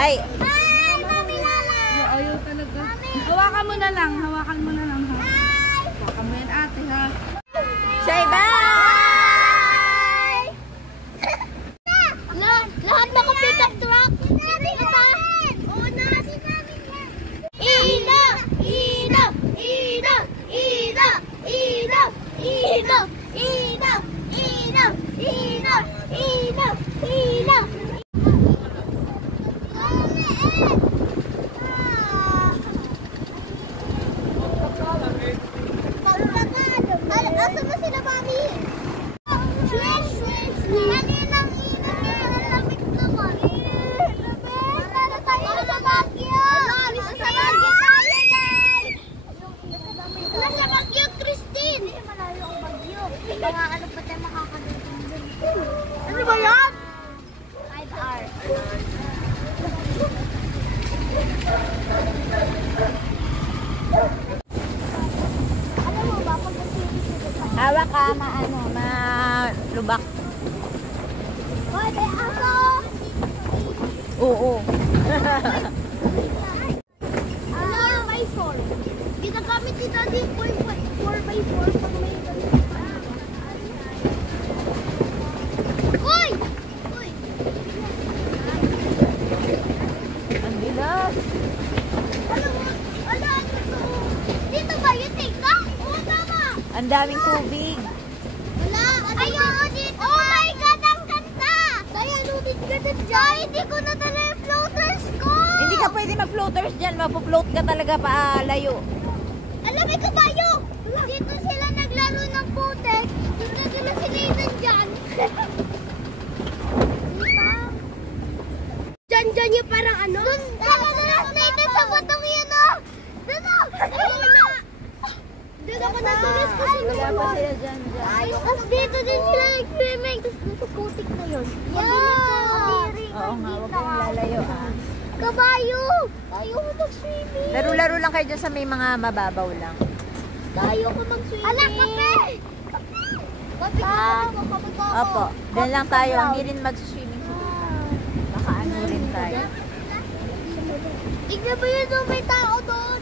Ay! Hi! Mami Lala! Ayaw talaga. Hawakan mo na lang. Hawakan mo na lang, ha? Hawakan mo yan, ate, ha? Say bye! Lahat na ko pick up truck. Oo na. Ina! Ina! Ina! Ina! Ina! Ina! Ina! Ina! Ina! Ina! Ina! Asa mo sila, Mami? Swish! Swish! Kaninang ina na lamig naman. Wala tayo sa Baguio! Sa Baguio tayo, guys! Nasa Baguio, Christine! Hindi malayo ang Baguio. Mga ano pa tayo makakadating dun. Ano ba yan? 5 hours. Alam mo ba, pag Hawak ka, lubak. hoy, may aso! Oo. 4x4. Ginagamit ni Daddy 4x4 pag may ganito. Uy! Uy! Ang bilas. Ano to? Dito ba yung tika? Oo, tama! Ang daming tubig. Wala! Ayun, dito! Oh my God, ang ganda! Kaya lupit ka na dyan! Hindi ko nadala yung floaters ko! Hindi ka pwede mag-floaters dyan. Mapufloat ka talaga pa layo. Alam, may kabayo! Dito sila naglaro ng putek. Dito sila si Nathan dyan. Diba? Dyan yung parang ano? Doon si Nathan sa batong yan, oh! Doon, oh! Ayun na! Doon ako natulis kasi Wala pa sila dyan. Tapos dito din sila nag-swimming. Tapos doon sa putik na yun. Yeah! Oo nga, huwag kayong lalayo Kabayo! Tayo ko mag-swimming. Laro-laro lang kayo dyan sa may mga mababaw lang. Tayo ko mag-swimming. Ala, kape! Kape ka. Opo, dyan lang tayo. Hindi rin mag-swimming. Baka ano rin tayo. Tignan mo yun, may tao doon.